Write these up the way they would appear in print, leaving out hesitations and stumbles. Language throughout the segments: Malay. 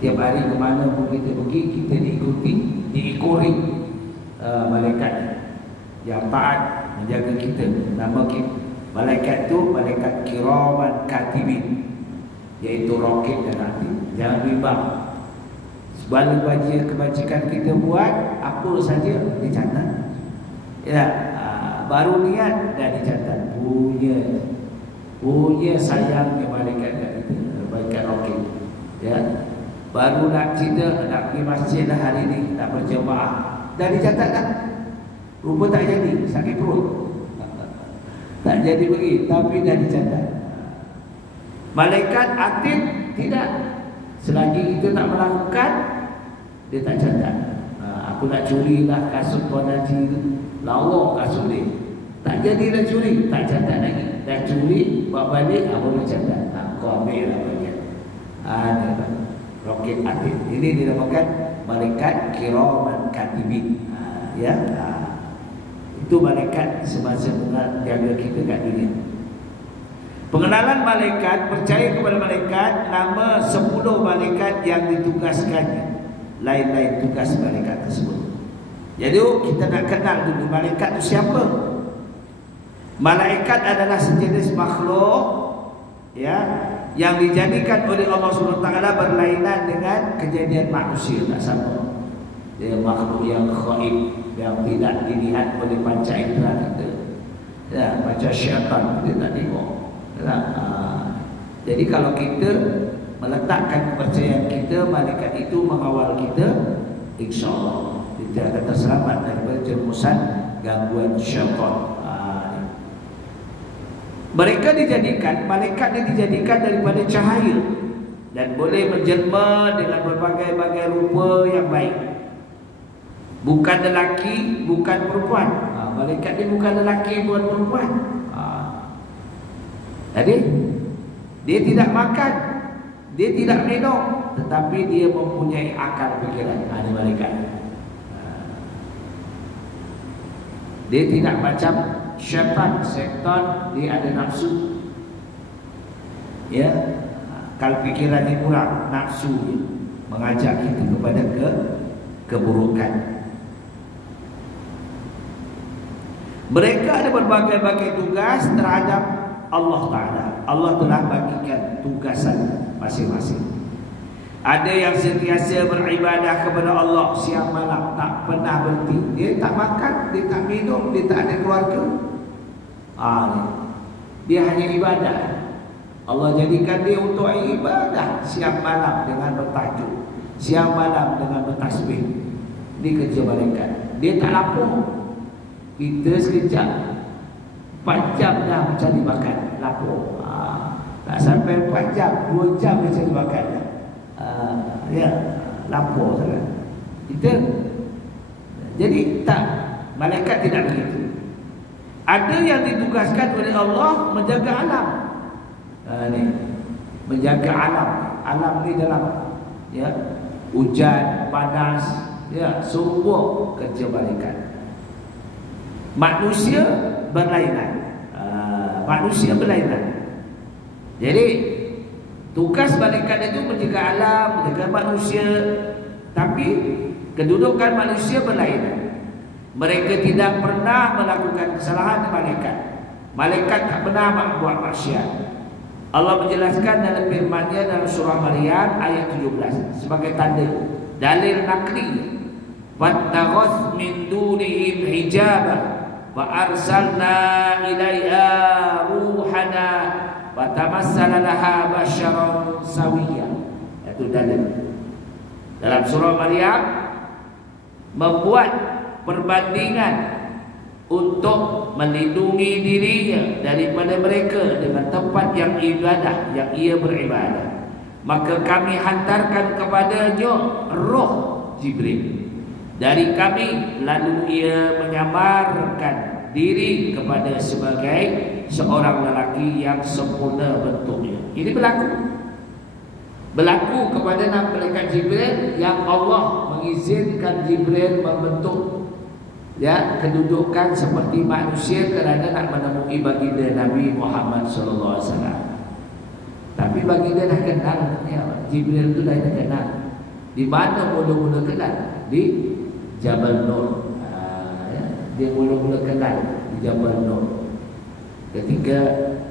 Tiap hari kemana pun kita pergi, kita diikuri malaikat yang taat menjaga kita. Nama malaikat tu malaikat kiraman katibin, iaitu roket dan hati. Jangan bimbang, sebalik kebajikan kita buat, apa saja dicatat. Ya, baru niat dah dicatat. Punya sayangnya malaikat kat kita, malaikat roket. Ya, baru nak cerita nak pergi masjid dah hari ni, nak berjemaah, dah dicatat dah. Rupa tak jadi, sakit perut, tak jadi pergi, tapi dah dicatat. Malaikat atid tidak. Selagi kita tak melakukan, dia tak catat. Aku nak curilah kasut Puan Haji tu, lawak kasut dia, tak jadi dah curi, tak catat lagi. Dah curi, buat balik, baru catat. Kau ambil lah bagian. Ada roket atid. Ini dinamakan malaikat kiraman katibin. Ya, itu malaikat semasa jaga kita kat dunia. Pengenalan malaikat, percaya kepada malaikat, nama 10 malaikat yang ditugaskannya, lain-lain tugas malaikat tersebut. Jadi kita nak kenal dulu malaikat itu siapa. Malaikat adalah sejenis makhluk, ya, yang dijadikan oleh Allah SWT berlainan dengan kejadian manusia, tak sama. Dia makhluk yang gaib, yang tidak dilihat oleh panca indera kita. Ya, macam syaitan kita tak tengok. Ya, jadi kalau kita meletakkan kepercayaan kita, malaikat itu mengawal kita, insya-Allah kita akan terselamat daripada jermusan gangguan syaitan. Mereka dijadikan, malaikat ini dijadikan daripada cahaya dan boleh menjelma dengan berbagai-bagai rupa yang baik. Bukan lelaki, bukan perempuan. Malaikat ini bukan lelaki, bukan perempuan. Jadi dia tidak makan, dia tidak minum, tetapi dia mempunyai akal fikiran. Ada malaikat. Dia tidak macam syaitan, dia ada nafsu. Ya, kalau fikirannya kurang, nafsu mengajak kita kepada keburukan. Mereka ada berbagai-bagai tugas terhadap Allah Ta'ala. Allah telah bagikan tugasan masing-masing. Ada yang sentiasa beribadah kepada Allah siang malam, tak pernah berhenti. Dia tak makan, dia tak minum, dia tak ada keluarga. Dia hanya ibadah. Allah jadikan dia untuk ibadah siang malam dengan bertajuk, siang malam dengan bertasbih. Ini kerja malaikat. Dia tak lapar. Kita sekejap 4 jam dah mencari makan, lapar. Tak sampai 4 jam, 2 jam mencari makan. Ya, lapar sangat. Kita jadi tak, malaikat tidak begitu. Ada yang ditugaskan oleh Allah menjaga alam. Ni menjaga alam. Alam ni dalam, ya, hujan, panas, ya, semua kerja malaikat. Manusia berlainan. Manusia berlainan. Jadi tugas malaikat itu menjaga alam, menjaga manusia. Tapi kedudukan manusia berlainan. Mereka tidak pernah melakukan kesalahan malaikat. Malaikat tak pernah membuat maksiat. Allah menjelaskan dalam firman-Nya dalam surah Maryam ayat 17 sebagai tanda, dalil nakli. Wattakhadh min dunihim hijaba wa arsalna ilaiha ruhana wa tamassala laha basyaran sawiyya. Itu dalil. Dalam surah Maryam membuat perbandingan untuk melindungi dirinya daripada mereka dengan tempat yang ibadah, yang ia beribadah. Maka kami hantarkan kepadanya roh Jibril dari kami, lalu ia menyamarkan diri kepada sebagai seorang lelaki yang sempurna bentuknya. Ini berlaku kepada malaikat Jibril, yang Allah mengizinkan Jibril membentuk, ya, kedudukan seperti manusia kerana nak menemui baginda Nabi Muhammad SAW. Tapi baginda dah kenal, ya, Jibril itu dah kenal. Di mana mula-mula kenal? Di Jabal Nur. Dia mula-mula kenal di Jabal Nur ketika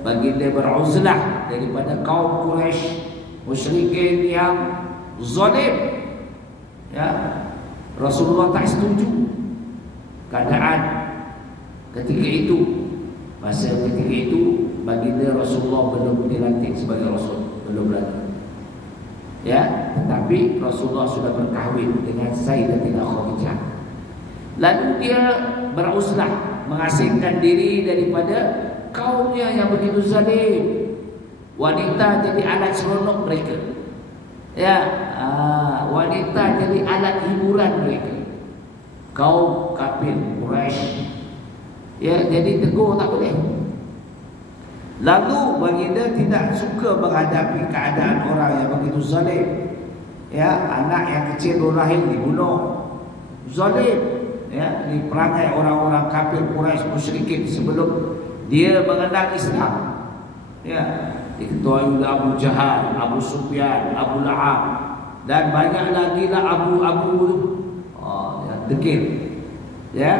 baginda beruzlah daripada kaum Quraisy musyrikin yang zalim. Ya, Rasulullah tak setuju keadaan ketika itu. Masa ketika itu baginda Rasulullah belum dilantik sebagai Rasul, belum lagi. Ya, tetapi Rasulullah sudah berkahwin dengan Sayyidatina Khadijah. Lalu dia beruzlah mengasingkan diri daripada kaumnya yang begitu zalim. Wanita jadi alat seronok mereka. Ya, wanita jadi alat hiburan mereka. Kaum kafir Quraisy. Ya, jadi tegur tak boleh. Lalu baginda tidak suka menghadapi keadaan orang yang begitu zalim. Ya, anak yang kecil lahir dibunuh. Zalim. Ya, ini perangai orang-orang kafir Quraisy musyrikin sebelum dia mengenal Islam. Ya, diketuai oleh Abu Jahal, Abu Sufyan, Abu Lahab dan banyak lagi lah Abu yang degil. Ya.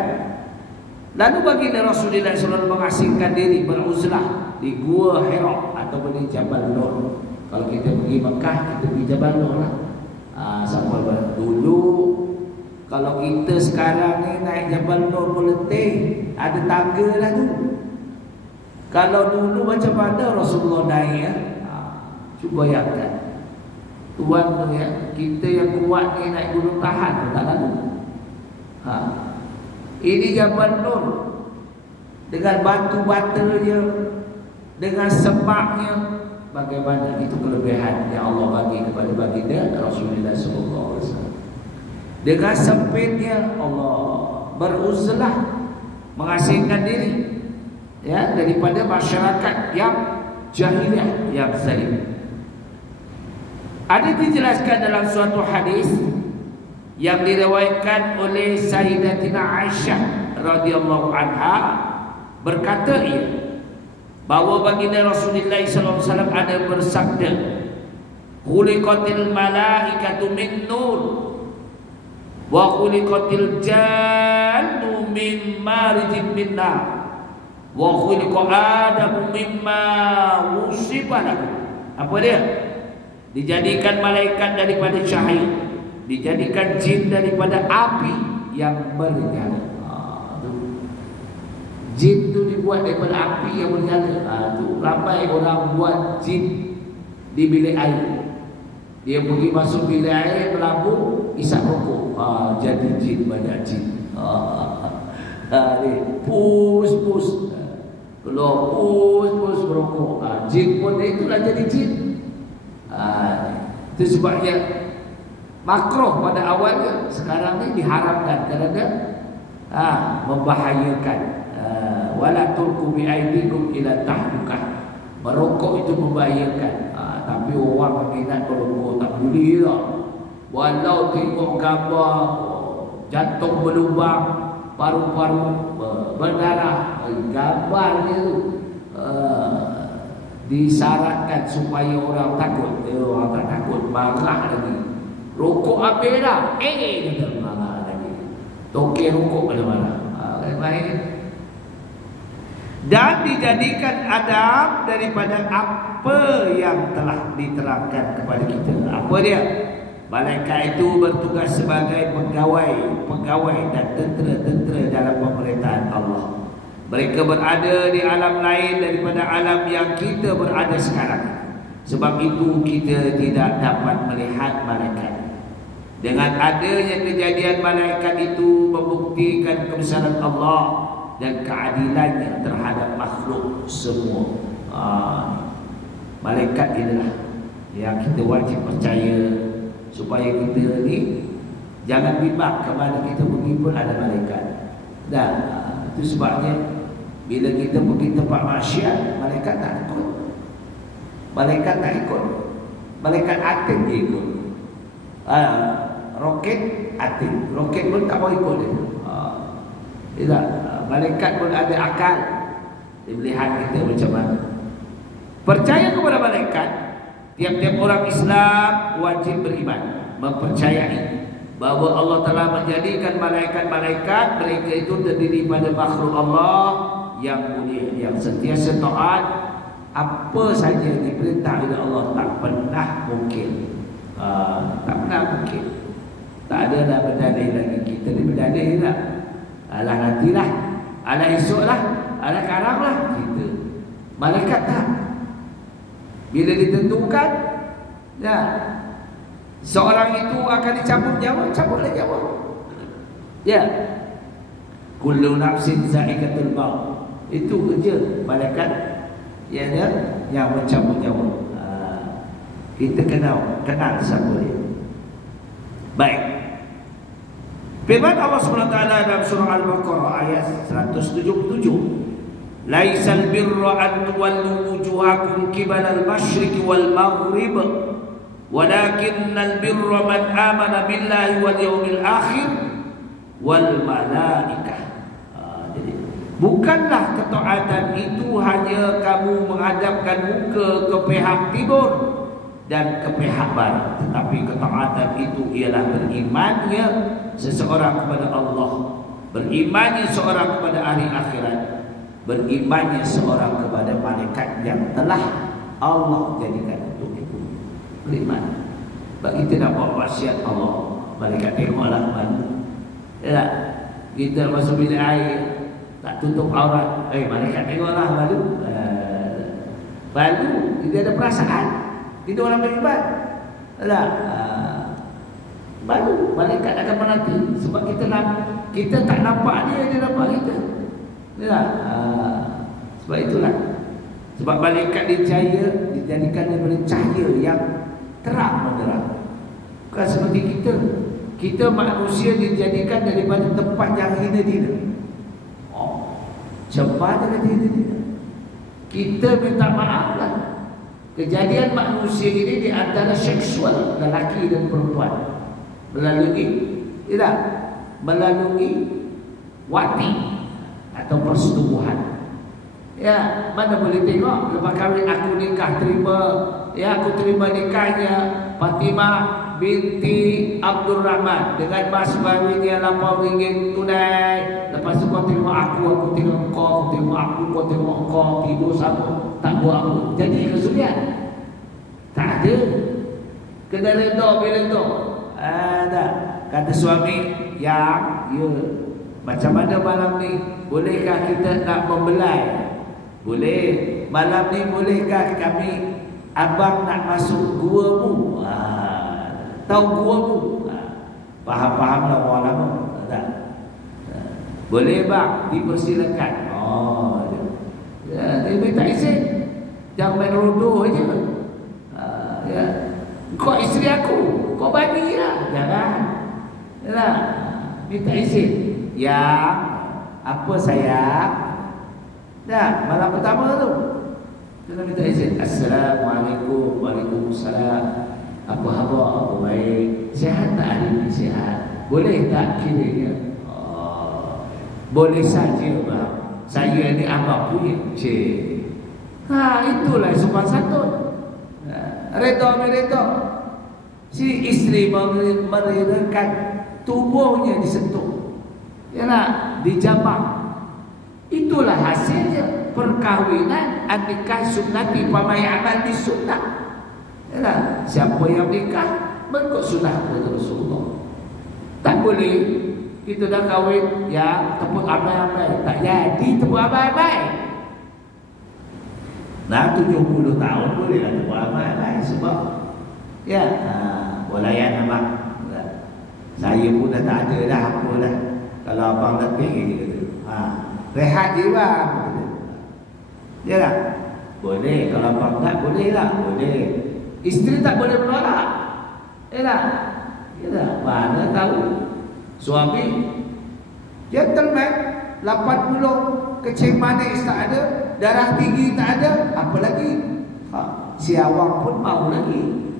Lalu baginda Rasulullah SAW mengasingkan diri beruzlah di Gua Hira ataupun di Jabal Nur. Kalau kita pergi Mekah, kita pergi Jabal Nur lah. Sama dulu. Kalau kita sekarang ni naik Jabal Nur Meletih, ada tangga lah tu. Kalau dulu macam mana Rasulullah naik ya? Cuba bayangkan. Tuan tu ya, kita yang kuat ni naik gunung tahan tak lalu. Ini Jabal Nur dengan batu batanya, dengan semaknya, bagaimana itu kelebihan yang Allah bagi kepada baginda Rasulullah SAW. Dengan sempitnya Allah beruzlah mengasingkan diri ya daripada masyarakat yang jahiliah yang zalim. Ada dijelaskan dalam suatu hadis yang diriwayatkan oleh Sayyidatina Aisyah radhiyallahu anha, berkata ia bahawa baginda Rasulullah SAW ada bersabda, khuliqatil malaikatu min nur wa khuliqatil jannu min marijin min nar wa khuliqa adamu mimma wusifa lahu. Apa dia? Dijadikan malaikat daripada cahaya, dijadikan jin daripada api yang bernyala. Jin tu dibuat daripada api yang bernyala. Tu ramai orang buat jin di bilik air. Dia pergi masuk bilik air, berlabuh, isap rokok. Jadi jin, banyak jin. Pus. Keluar pus berokok. Jin pun itulah jadi jin. Itu sebabnya makruh pada awalnya, sekarang ni diharamkan kerana membahayakan. Wala tulqu bi aydikum ila tahlukah. Merokok itu membahayakan. Tapi orang minat merokok tak boleh lah. Walau tengok gambar jantung berlubang, paru-paru berdarah, gambarnya tu disyaratkan supaya orang takut. Orang tak takut, marah lagi. Rokok habis dah, kata marah lagi. Tokek rokok pada marah. Dan dijadikan adab daripada apa yang telah diterangkan kepada kita. Apa dia? Malaikat itu bertugas sebagai pegawai dan tentera-tentera dalam pemerintahan Allah. Mereka berada di alam lain daripada alam yang kita berada sekarang. Sebab itu kita tidak dapat melihat malaikat. Dengan adanya kejadian malaikat itu membuktikan kebesaran Allah dan keadilannya terhadap makhluk semua. Malaikat inilah yang kita wajib percaya, supaya kita ni jangan bimbang ke mana kita pergi pun ada malaikat. Dan itu sebabnya bila kita pergi tempat maksiat, malaikat tak ikut. Malaikat tak ikut. Malaikat atin dia ikut. Roket atin. Roket pun tak mau ikut dia. Tidak. Malaikat pun ada akal. Dia melihat kita macam mana. Percaya kepada malaikat, tiap-tiap orang Islam wajib beriman. mempercayai bahawa Allah telah menjadikan malaikat-malaikat mereka itu terdiri pada makhluk Allah yang mulia, yang sentiasa taat. Apa saja diperintah oleh Allah tak pernah mungkin, tak pernah mungkin. Tak ada dah berdalih lagi. Kita ni berdalih tak? Alah nantilah, alah esoklah, alah karanglah. Kita malaikat tak. Bila ditentukan, ya, seorang itu akan dicabut nyawa, cabutlah nyawa. Ya. Kullu nafsin za'iqatul maut. Itu kerja malaikat, ya, yang mencabut nyawa. Kita kenal siapa dia. Baik. Firman Allah SWT dalam surah Al-Baqarah ayat 177. Laisal birra an tuwallu wujuhakum qibalal masyriqi wal maghrib walakinnal birra man amana billahi wal yawmil akhir wal malaikah. Jadi bukanlah ketaatan itu hanya kamu menghadapkan muka ke pihak timur dan ke pihak barat, tetapi ketaatan itu ialah berimannya seseorang kepada Allah, berimannya seorang kepada hari akhirat, berimannya seorang kepada malaikat yang telah Allah jadikan untuk itu. Beriman. Sebab kita nak buat wasiat Allah, malaikat tengoklah malu. Ya, kita masuk bilik air tak tutup aurat, malaikat tengoklah malu. Malu, dia ada perasaan. Itu orang beriman. Tak? Malu, malaikat akan menanti. Sebab kita tak nampak dia nampak kita. Ya. Sebab itulah. Sebab malaikat dijadikan daripada cahaya yang terang benderang. Bukan seperti kita. Kita manusia dijadikan daripada tempat yang hina-hina. Cepat dia kata hina-hina. Kita minta maaflah. Kejadian manusia ini di antara seksual lelaki dan perempuan melalui wati atau persetubuhan. Ya, mana boleh tengok lepas kahwin aku nikah terima, ya, aku terima nikahnya Fatimah binti Abdul Rahman dengan mas barunya RM8 tunai. Lepas tu kau tengok aku tengok kau, kau tengok aku, kau tengok kau, tidur sama. Tak buat apa. Jadi kesulian. Tak ada. Kena redha bila tu. Tak. Kata suami, ya. Macam mana malam ni? Bolehkah kita nak membelai? Boleh. Malam ni bolehkah kami, abang nak masuk guamu? Tahu guamu? Faham-fahamlah orang lama. Tak. Boleh bang, dipersilakan. Ya, dia minta izin. Jangan main rodoh aja. Ya. Kau isteri aku, kau bagilah. Jangan. Ya. Minta izin. Ya, apa sayang? Ya, malam pertama tu kita minta izin. Assalamualaikum. Waalaikumsalam. Apa khabar? Baik. Sihat tak hari ini? Sihat. Boleh tak kiranya? Boleh saja bang. Saya ni abang punya. Itulah sopan santun. Redha. Si isteri merelakan tubuhnya disentuh. Yalah, dijamah. Itulah hasilnya perkahwinan an-nikah sunnati pamai amal di sunnah. Yalah, siapa yang nikah mengikut sunnah Rasulullah. Tak boleh kita dah kahwin, ya, tepuk amai-amai. Tak jadi tepuk amai-amai. Nah, 70 tahun bolehlah tepuk amai-amai. Sebab, ya, walayan abang. Saya pun dah tak ada dah apa dah. Kalau abang letih, dia kata, rehat je bang. Ya tak? Boleh. Kalau abang tak, boleh lah. Boleh. Isteri tak boleh menolak. Ya tak? Ya tak? Mana tahu. Suami gentleman, 80, kecil manis tak ada, darah tinggi tak ada, apa lagi? Si awak pun mau lagi.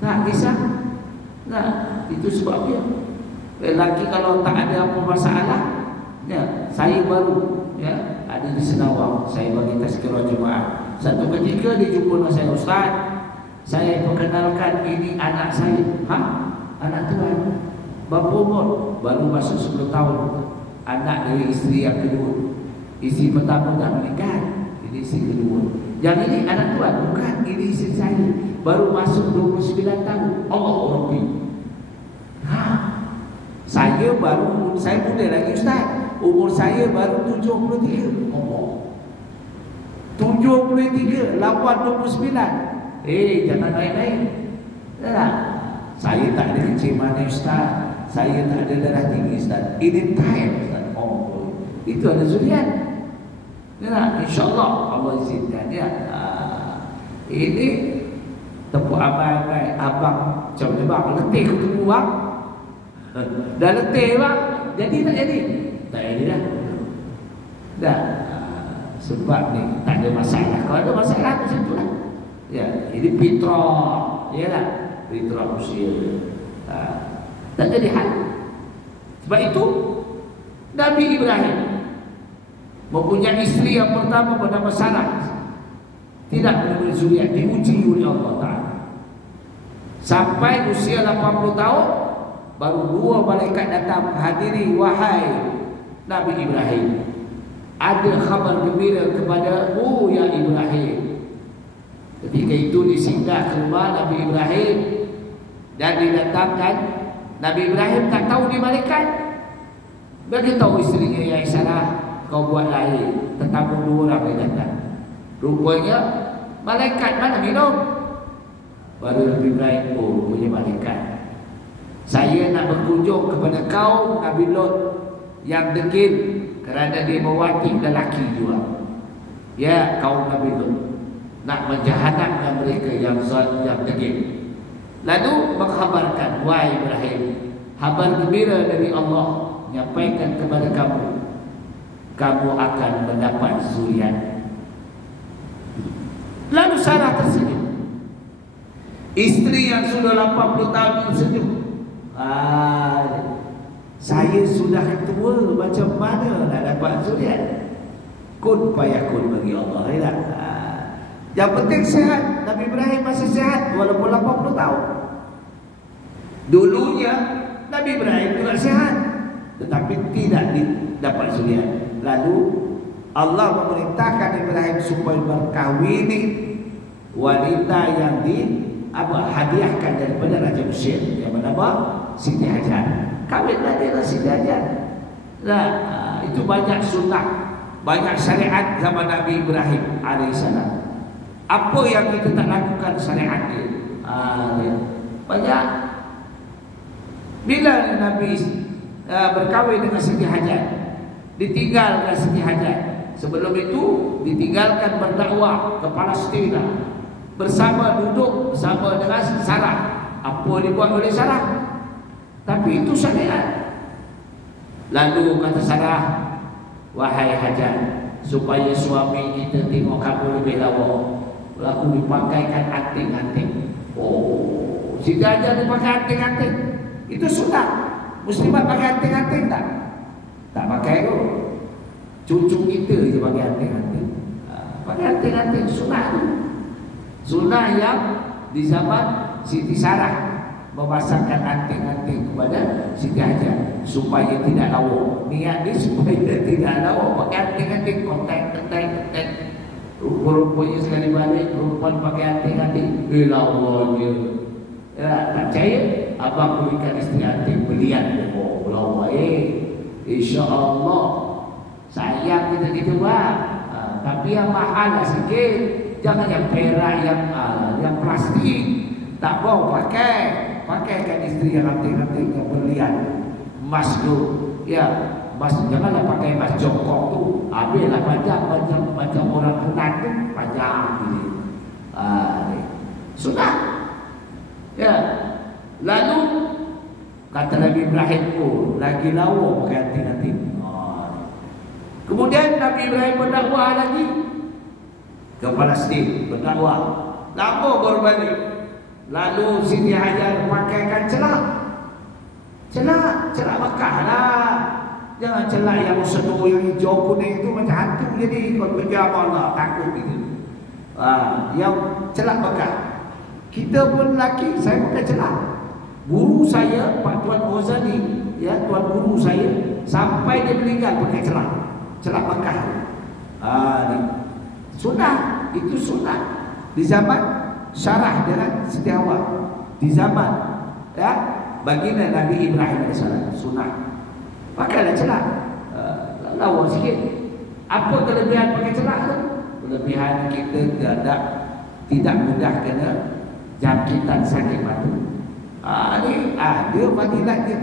Tak kisah. Nah, itu sebabnya. Lelaki kalau tak ada apa masalah, ya, saya baru, ya, ada di Senawang, saya bagi tazkirah jemaah. Satu ketika dia jumpa dengan saya, Ustaz, saya perkenalkan ini anak saya. anak tuan. Berapa umur? Baru masuk 10 tahun. Anak dari isteri yang kedua. Isteri pertama dah meninggal, ini isteri kedua. Yang ini anak tuan, bukan, ini isteri saya. Baru masuk 29 tahun. Allah Rabbi. Saya muda lagi Ustaz. Umur saya baru 73. Allah. 73 lawan 29. Jangan main-main. Tak. Saya tak ada kecil mana Ustaz. Saya tak ada darah tinggi Ustaz. Ini time Ustaz. Oh, itu ada zuriat. Ya, insya-Allah Allah izinkan ya. Ini tepuk amal-amal abang coba letih ketemu bang. Dah letih bang. Jadi tak jadi. Tak jadi dah. Dah. Sebab ni tak ada masalah. Kalau ada masalah macam tu lah. Ya, ini fitrah. Yalah, fitrah usia. Tak jadi hal. Sebab itu Nabi Ibrahim mempunyai isteri yang pertama bernama Sarah, tidak menemui zuriat, diuji oleh Allah Ta'ala. Sampai usia 80 tahun baru 2 malaikat datang menghadiri, wahai Nabi Ibrahim, ada khabar gembira kepadamu ya Ibrahim. Ketika itu disinggah ke rumah Nabi Ibrahim dan didatangkan. Nabi Ibrahim tak tahu dia malaikat. Bagi tahu isterinya, ya Sarah, kau buat lahir tetamu 2 orang yang datang. Rupanya malaikat, mana minum. Baru Nabi Ibrahim, oh rupanya malaikat. Saya nak berkunjung kepada kau Nabi Lot yang degil kerana dia mewati lelaki juga. Ya kaum Nabi Lot nak menjahanamkan mereka yang degil. Lalu mengkhabarkan, wahai Ibrahim, kabar gembira dari Allah menyampaikan kepada kamu, kamu akan mendapat zuriat. Lalu Sarah tersenyum. Isteri yang sudah 80 tahun tersenyum. Saya sudah tua, macam mana nak dapat zuriat? Kun payakun bagi Allah. Yang penting sehat. Nabi Ibrahim masih sehat walaupun 80 tahun. Dulunya Nabi Ibrahim juga sehat, tetapi tidak dapat zuriat. Lalu Allah memerintahkan Ibrahim supaya berkahwini wanita yang hadiahkan daripada Raja Mesir yang bernama Siti Hajar. Kawinlah dia dengan Siti Hajar. Nah, itu banyak sunnah, banyak syariat zaman Nabi Ibrahim alaihissalam. Apa yang kita tak lakukan syariat dia? Banyak. Bila Nabi berkahwin dengan Siti Hajar, ditinggalkan Siti Hajar. Sebelum itu ditinggalkan berdakwah ke Palestina, duduk bersama dengan Sarah. Apa dibuat oleh Sarah? Tapi itu syariat. Lalu kata Sarah, wahai Hajar, supaya suami kita tengok kamu lebih lawa, aku dipakaikan anting-anting. Oh, Siti Hajar dipakai anting-anting. Itu sunnah. Muslimat pakai anting-anting tak? Tak pakai tu. Cucu kita je pakai anting-anting. Pakai anting-anting, sunnah tu. Sunnah yang di zaman Siti Sarah memasangkan anting-anting kepada Siti Hajar supaya tidak lawa. Niat dia supaya tidak lawa, pakai anting-anting, kontak. Rupa-rupanya sekali balik perempuan pakai anting-anting, lawanya. Ya, tak percaya? Abang berikan isteri anting belian. Oh, lawa insya-Allah sayang kita bang. Tapi yang mahal lah sikit. Jangan yang perak, yang plastik. Tak mau pakaikan isteri yang anting-anting yang berlian. Emas tu, ya, emas janganlah pakai emas jongkok tu. Habislah macam orang punat tu, panjang gini. Sudah. Ya. Lalu kata Nabi Ibrahim, oh, lagi lawa pakai anting-anting. Kemudian Nabi Ibrahim berdakwah lagi ke Palestin, berdakwah. Lama baru balik. Lalu Siti Hajar pakaikan celak Mekah lah. Jangan celak yang sedu, yang hijau kuning itu macam hantu jadi. Kau berjam Allah, takut gitu. Yang celak Mekah. Kita pun lelaki, saya pakai celak. Guru saya Pak Tuan Ghazali, ya, tuan guru saya, sampai dia meninggal pakai celak Mekah. Ni sunnah, itu sunnah di zaman Syarah dengan Siti Hawa, di zaman ya baginda Nabi Ibrahim AS, sunnah pakailah celak. Lawa sikit. Apa kelebihan pakai celak tu? Kelebihan kita tidak mudah kena jangkitan sakit batu. Ni ada fadilat dia.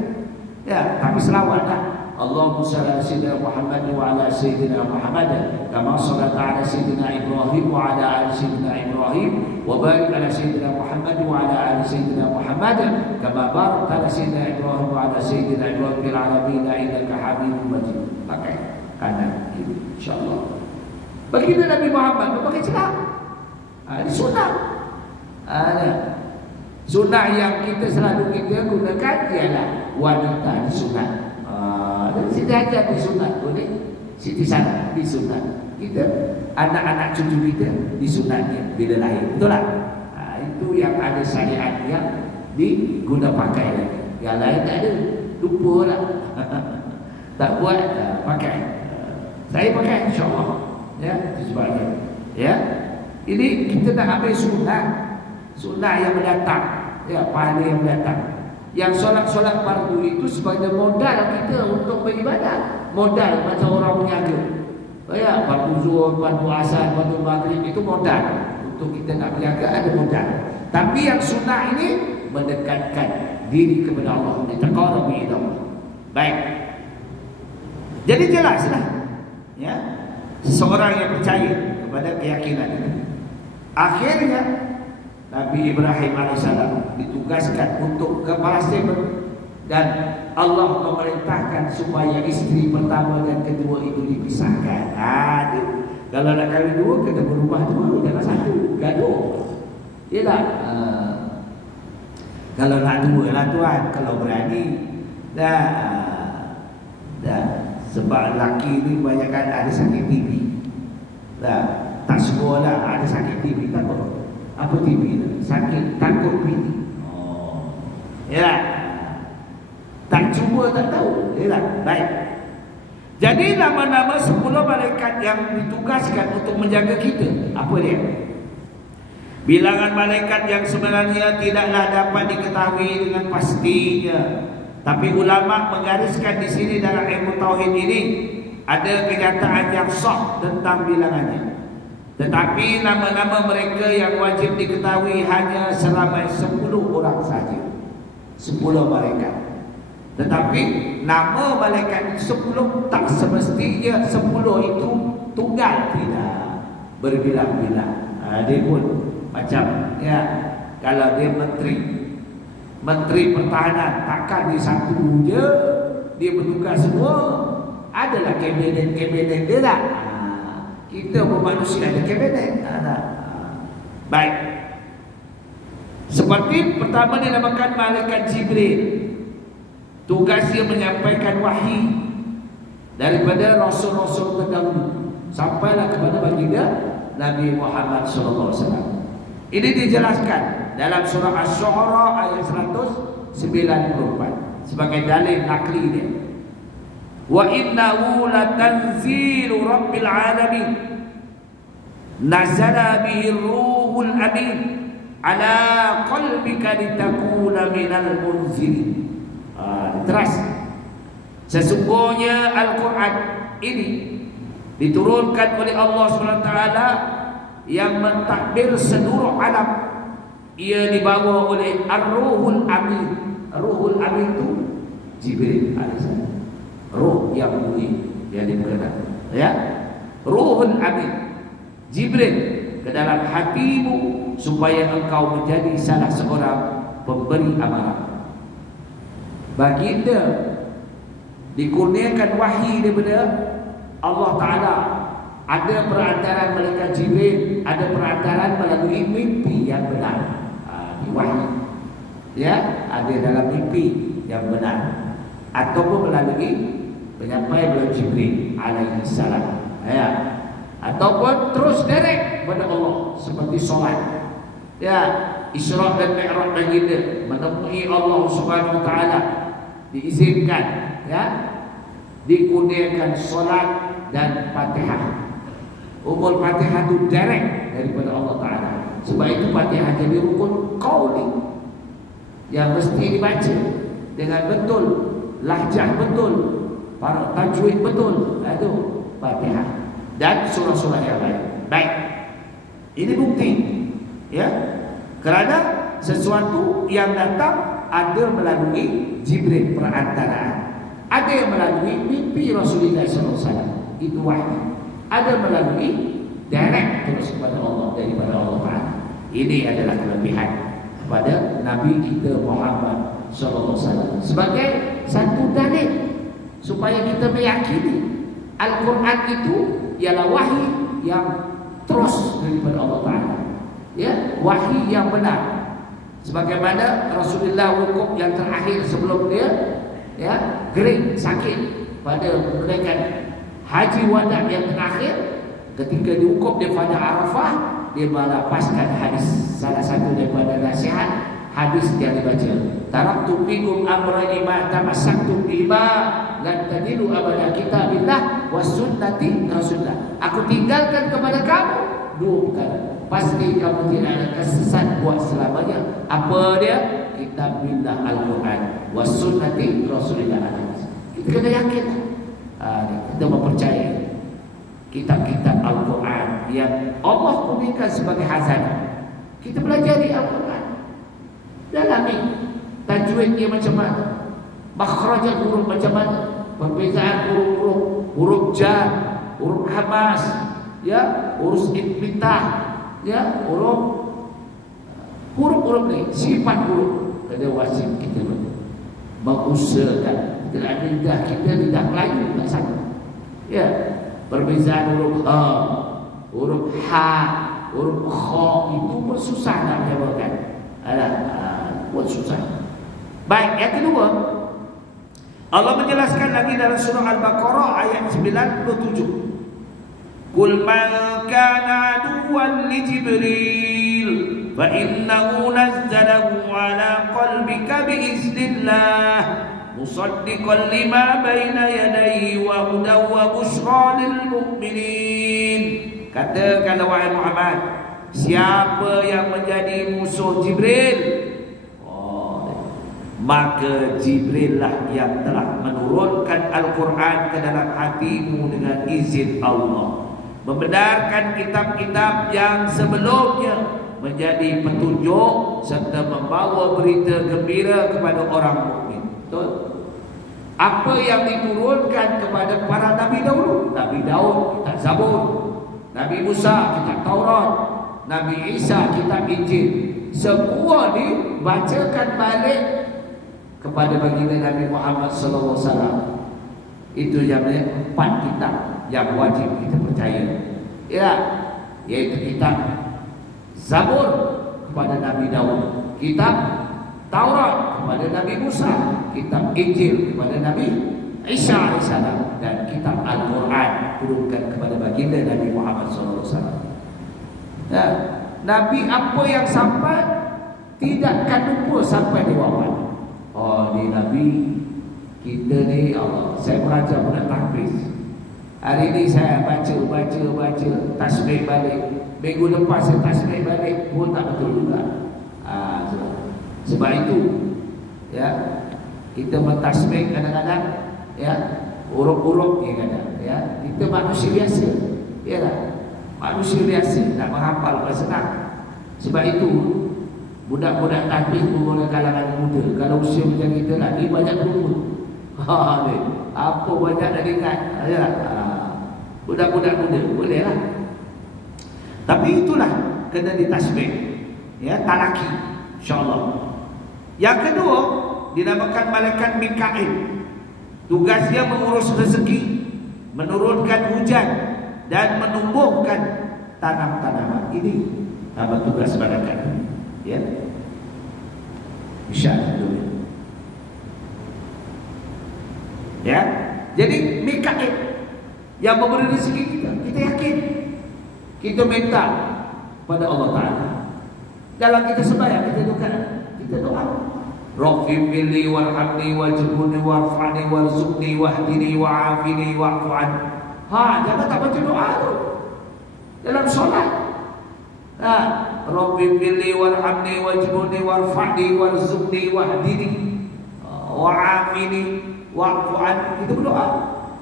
Ya, tapi selawat dah. Allahumma shalli ala sayyidina Muhammad wa ala sayyidina Muhammad kama shallaita ala sayyidina Ibrahim wa ala ali sayyidina Ibrahim wa barik ala sayyidina Muhammad wa ala ali sayyidina Muhammad kama barakta ala sayyidina Ibrahim wa ala sayyidina Ibrahim fil alamin innaka Hamidum Majid. Pakai kanan kiri insyaallah. Baginda Nabi Muhammad pakai celak. Ini sunnah. Sunnah yang kita selalu kita gunakan ialah wanita disunat. Dan Siti Hajar disunat, boleh. Siti Sana disunat. Kita anak-anak cucu kita disunatnya bila lahir. Betul tak? Itu yang ada syariat yang diguna pakai lagi. Yang lain tak ada. Lupa lah. Tak buat, pakai. Saya pakai insya-Allah. Ya, itu sebabnya. Ya. Ini kita nak ambil sunnah yang mendatang, ya, pahala yang mendatang. Yang solat-solat fardu itu sebagai modal kita untuk beribadah, modal macam orang berniaga. Ya, fardu zuhur, fardu asar, fardu maghrib itu modal untuk kita nak berniaga, ada modal. Tapi yang sunnah ini mendekatkan diri kepada Allah, ditaqarrabu ila Allah. Baik. Jadi jelaslah, ya, seseorang yang percaya kepada keyakinan ini. Akhirnya Nabi Ibrahim AS ditugaskan untuk ke Palestin dan Allah memerintahkan supaya isteri pertama dan kedua itu dipisahkan. Kalau nak kahwin dua kena berubah dua, jangan satu, gaduh. Ya tak? Kalau nak dua lah tuan, kalau berani. Dah. Sebab lelaki ni kebanyakan ada sakit TV. Tak semua lah ada sakit TV, tak apa. Apa TV tu? Sakit, takut bini. Ya. Tak cuba tak tahu. Ya tak? Baik. Jadi nama-nama 10 malaikat yang ditugaskan untuk menjaga kita, apa dia? Bilangan malaikat yang sebenarnya tidaklah dapat diketahui dengan pastinya. Tapi ulama menggariskan di sini dalam ilmu tauhid ini ada kenyataan yang sah tentang bilangannya. Tetapi nama-nama mereka yang wajib diketahui hanya seramai 10 orang saja. 10 malaikat. Tetapi nama malaikat 10 tak semestinya 10 itu tunggal, tidak, berbilang-bilang. Dia pun macam, ya, kalau dia menteri pertahanan, takkan dia satu je dia bertugas semua. Adalah kabinet dia lah. Kita pun manusia ada kabinet. Baik. Seperti pertama dinamakan malaikat Jibril. Tugasnya menyampaikan wahyu daripada rasul-rasul terdahulu sampailah kepada baginda Nabi Muhammad SAW. Ini dijelaskan dalam surah Asy-Syu'ara ayat 194 sebagai dalil nakli dia. Wa innahu latanzilu rabbil alamin nazala bihi ruhul amin ala qalbika litakuna minal munzirin. Teras. Sesungguhnya Al-Quran ini diturunkan oleh Allah SWT yang mentadbir seluruh alam. Ia dibawa oleh Ar-Ruhul Amin. Ruhul Amin itu Jibril AS. Ruh yang mulia yang dikenal, ya. Ruhul Amin Jibril ke dalam hatimu supaya engkau menjadi salah seorang pemberi amalan. Baginda dikurniakan wahyu daripada Allah Ta'ala. Ada perantaran malaikat Jibril, ada perantaran melalui mimpi yang benar. Di wahyu, ya, ada dalam mimpi yang benar ataupun melalui penyampai melalui Jibril alaihi salam, ya, ataupun terus direct kepada Allah seperti solat, ya. Isra dan Mi'raj baginda menemui Allah Subhanahu wa taala, diizinkan ya, dikurniakan solat dan Fatihah. Umul Fatihah itu direct daripada Allah taala. Sebab itu Fatihah jadi rukun qauli yang mesti dibaca dengan betul, lahjah betul, para tajwid betul. Itu Fatihah dan surah-surah yang lain. Baik. Ini bukti ya. Kerana sesuatu yang datang ada melalui Jibril perantaraan, ada yang melalui mimpi Rasulullah SAW, itu wahyu. Ada melalui direct terus kepada Allah daripada Allah Taala. Ini adalah kelebihan kepada Nabi kita Muhammad SAW sebagai satu dalil supaya kita meyakini Al-Quran itu ialah wahyu yang terus daripada Allah Taala. Ya, wahyu yang benar. Sebagaimana Rasulullah wukuf yang terakhir sebelum dia ya gering sakit pada menunaikan haji wada yang terakhir, ketika diwukuf di pada Arafah, dia melapaskan hadis, salah satu daripada nasihat hadis yang dibaca, taraktu fikum amrayni ma tamassaktum bihima lan tadilu abada kitabillah was sunnati Rasulullah. Aku tinggalkan kepada kamu dua perkara, pasti kamu tidak ada kesesat buat selamanya. Apa dia? Kitabillah Al-Quran was sunnati Rasulullah. Kita kena yakin, kita mempercayai kitab-kitab Al-Quran yang Allah kurniakan sebagai hazanah. Kita pelajari Al-Quran, dalami tajwidnya macam mana, makhraj huruf macam mana, perbezaan huruf jar, huruf hamas, ya, huruf iftitah, ya, huruf ni, sifat huruf. Ada wajib kita mengusahakan. Kita ada lidah kita, lidah Melayu tak sama. Ya, perbezaan huruf a, huruf ha, huruf kha itu pun susah nak menjawabkan. Pun susah. Baik, yang kedua, Allah menjelaskan lagi dalam surah Al-Baqarah ayat 97. Qul man kana aduwwan li Jibril fa innahu nazzalahu ala qalbika bi iznillah musaddiqan lima baina yadayhi wa hudan wa bushra lil mu'minin. Katakanlah wahai Muhammad, siapa yang menjadi musuh Jibril, maka Jibril lah yang telah menurunkan Al-Quran ke dalam hatimu dengan izin Allah, membenarkan kitab-kitab yang sebelumnya menjadi petunjuk serta membawa berita gembira kepada orang mukmin. Betul? Apa yang diturunkan kepada para nabi dahulu, Nabi Daud kitab Zabur, Nabi Musa kitab Taurat, Nabi Isa kitab Injil, semua dibacakan balik kepada baginda Nabi Muhammad sallallahu alaihi wasallam. Itu yang 4 kitab yang wajib kita percaya. Ya, yaitu kitab Zabur kepada Nabi Daud, kitab Taurat kepada Nabi Musa, kitab Injil kepada Nabi Isa alaihissalam, dan kitab Al-Quran turunkan kepada baginda Nabi Muhammad sallallahu alaihi wasallam. Ya, Nabi apa yang sampai tidak akan lupa sampai di wafat. Oh, ni Nabi kita ni, Allah, saya mengajar budak tahfiz. Hari ni saya baca tasbih balik. Minggu lepas saya tasbih balik pun tak betul juga. Sebab itu ya, kita mentasbih kadang-kadang ya, huruf-huruf ni kadang ya, kita manusia biasa. Yalah, manusia biasa nak menghafal bukan senang. Sebab itu budak-budak tahfiz pun kalangan muda, kalau usia macam kita lah, ni banyak lupa. Apa banyak nak ingat. Budak-budak muda boleh lah. Tapi itulah kena ditasbih ya, talaki insya-Allah. Yang kedua, dinamakan malaikat Mikail. Tugasnya mengurus rezeki, menurunkan hujan dan menumbuhkan tanam-tanaman. Ini nama tugas malaikat ya. Insya-Allah. Ya. Jadi Mikail yang memberi rezeki kita, kita yakin. Kita minta pada Allah Ta'ala. Dalam kita sembahyang kita doa. Rabbi fili warhamni wajibuni warfani warzuqni wahdini wa'afini wa'fu'an. Jangan tak baca doa tu dalam solat. Rabbi fili warhamni wajibuni warfani warzuqni wahdini wa'afini wa'fu'an. Kita berdoa,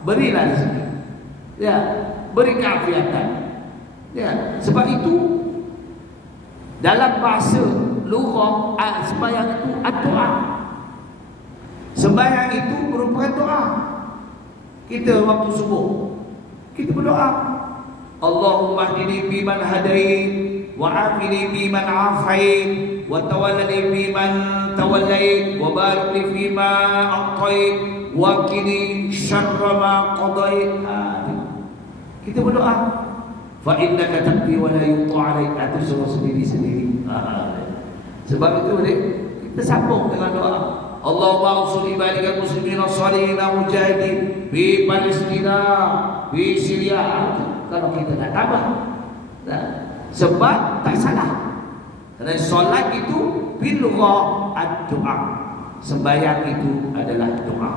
berilah rezeki, ya, beri keafiatan, ya. Sebab itu dalam bahasa lughah sembahyang itu doa. Sembahyang itu merupakan doa. Kita waktu subuh kita berdoa, Allahumma hdini biman hadait wa afini biman afait wa tawallani biman tawallait wa barik li fima a'tait wa qini syarra ma qadait. Kita berdoa, fa innaka taqdi wa la yuqta 'alaika, itu suruh sendiri-sendiri. Sebab itu kita sambung dengan doa, Allahumma usul ibadikal muslimin as-salihin mujahidin di Palestina, di Syria. Kalau kita nak tambah, sebab tak salah. Kerana solat itu bilghah ad-doa. Sembahyang itu adalah doa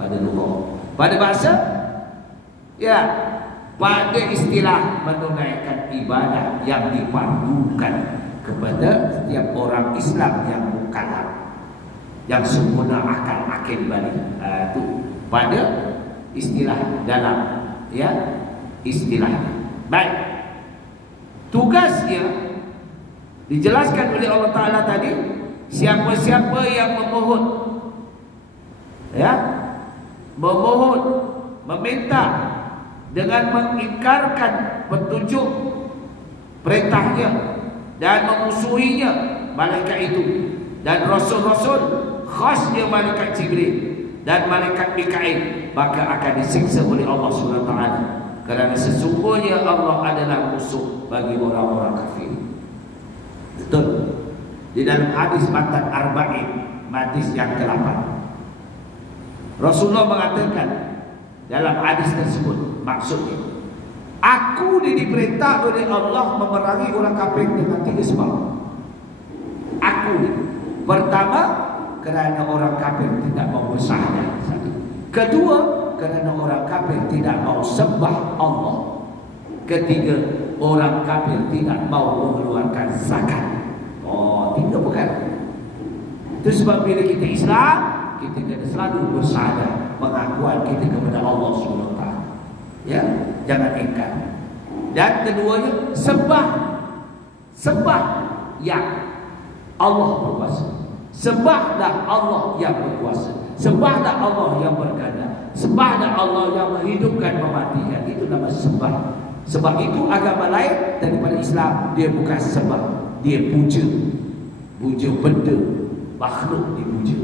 pada lughah. Pada bahasa, ya, pada istilah menunaikan ibadah yang dipandukan kepada setiap orang Islam yang mukallaf, yang sempurna akal balik. Itu pada istilah dalam, ya, istilahnya. Baik, tugasnya dijelaskan oleh Allah Ta'ala tadi. Siapa-siapa yang memohon, ya, memohon, meminta dengan mengingkarkan petunjuk perintahnya dan memusuhinya malaikat itu dan rasul-rasul, khasnya malaikat Jibril dan malaikat Mikail, maka akan disiksa oleh Allah SWT. Kerana sesungguhnya Allah adalah musuh bagi orang-orang kafir. Betul. Di dalam hadis matan arba'in, hadis yang ke-8, Rasulullah mengatakan dalam hadis tersebut, maksudnya, aku diperintah oleh Allah memerangi orang kafir dengan 3 sebab. Aku pertama, kerana orang kafir tidak mau bersyahadat. Kedua, kerana orang kafir tidak mau sembah Allah. Ketiga, orang kafir tidak mau mengeluarkan zakat. 3 perkara. Itu sebab bila kita Islam, kita kena selalu bersyahadat, pengakuan kita kepada Allah SWT. Ya, jangan ingkar. Dan keduanya, sembah yang Allah berkuasa. Sembahlah Allah yang berkuasa. Sembahlah Allah yang berganda. Sembahlah Allah yang menghidupkan, mematikan. Itu nama sembah. Sebab itu agama lain daripada Islam, dia bukan sembah, dia puja. Puja benda, makhluk dipuja.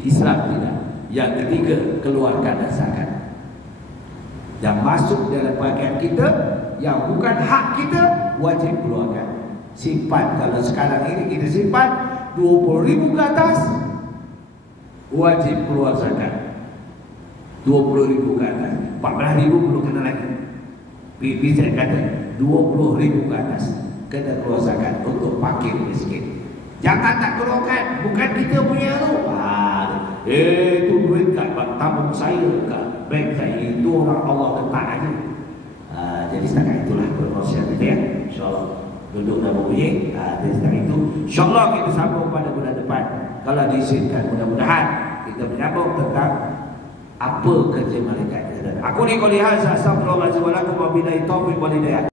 Islam tidak. Yang ketiga, keluarkan zakat. Dan masuk dalam bagian kita yang bukan hak kita, wajib keluarkan. Simpan. Kalau sekarang ini kita simpan 20,000 ke atas, wajib keluar zakat. 20,000 ke atas, 14,000 perlu kena lagi. PPZ kata 20,000 ke atas kena keluar zakat untuk fakir miskin. Jangan tak keluarkan, bukan kita punya tu. Itu duit kat tabung saya, kat bank saya, itu orang Allah letak aja. Jadi setakat itulah perkongsian kita, ya. InsyaAllah duduk dan berbunyi. Dari setakat itu, InsyaAllah kita sambung pada bulan depan, kalau diizinkan. Mudah-mudahan kita menyambung tentang apa kerja malaikat. Aku ni qali hadza, astaghfirullahalazim wa lakum wa billahi taufiq wal hidayah.